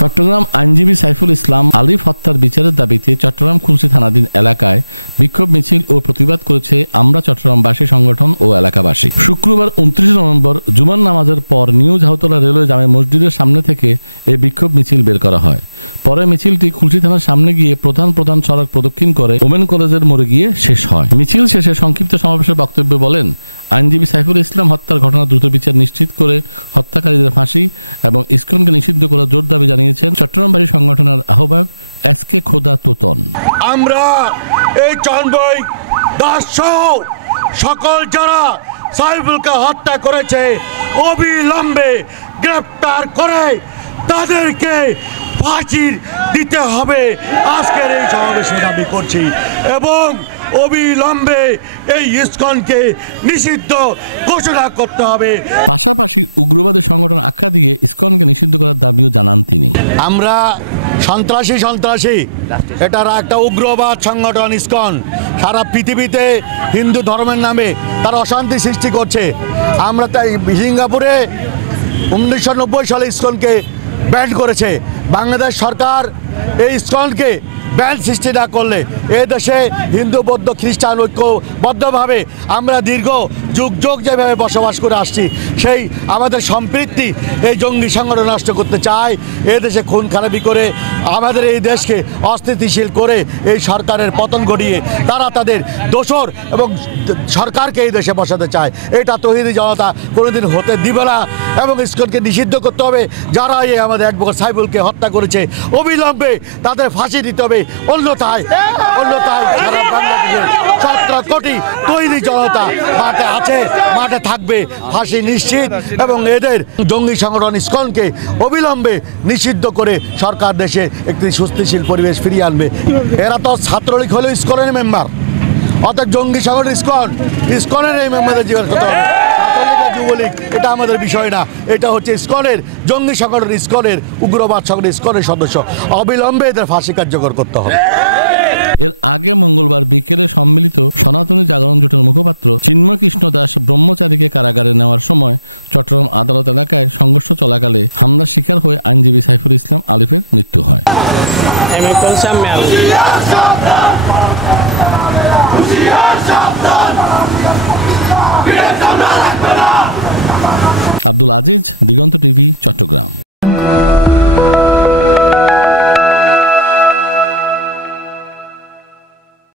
চট্টগ্রাম আইনজীবী সাইফুল ইসলাম আলিফ হত্যার বিচারের দাবিতে চট্টগ্রাম খুলশী থানাধীন এলাকায় বিক্ষোভ মিছিল ও প্রতিবাদ করেছে আমরা চট্টগ্রামবাসী সংগঠন ও এলাকাবাসী। শুক্রবার 29 নভেম্বর জুমার নামাজের পর নিউ ঝাউতলা রেলওয়ে জামে মসজিদের সামনে থেকে এই বিক্ষোভ মিছিল বের করা হয়। পরে মিছিলটি খুলশী থানার সামনে গিয়ে প্রধান সড়ক প্রদক্ষিণ করে ওমেন কলেজের মোড়ে গিয়ে শেষ হয়। মিছিল শেষে সংক্ষিপ্ত সমাবেশের বক্তব্যে বলেন, আইনজীবী সাইফুল ইসলাম হত্যার ঘটনা দ্রুত বিচার নিশ্চিত করে হত্যাকারীদের ফাঁসি এবং ইসকনকে নিষিদ্ধ করার জোর দাবি জানিয়েছেন চট্টগ্রামবাসী সংগঠনের আহ্বায়ক এসকে খোদা তোতন। পাশাপাশি উগ্রবাদী সংগঠন আখ্যা দিয়ে ইসকনকে নিষিদ্ধ করার দাবিও জানান তিনি। এর আগে মঙ্গলবার বিকেলে সম্মিলিত সনাতনী জাগরণ জোটের মুখপাত্র চিন্ময় কৃষ্ণ দাস ব্রহ্মচারীকে কারাগারে নেওয়ার সময় চট্টগ্রাম আদালত এলাকায় সংঘর্ষ চলাকালে হামলার শিকার হয়ে আইনজীবী সাইফুল ইসলাম আলিফের মৃত্যু হয়। আব্দুল আজিজ, দিগন্ত টিভি, চট্টগ্রাম।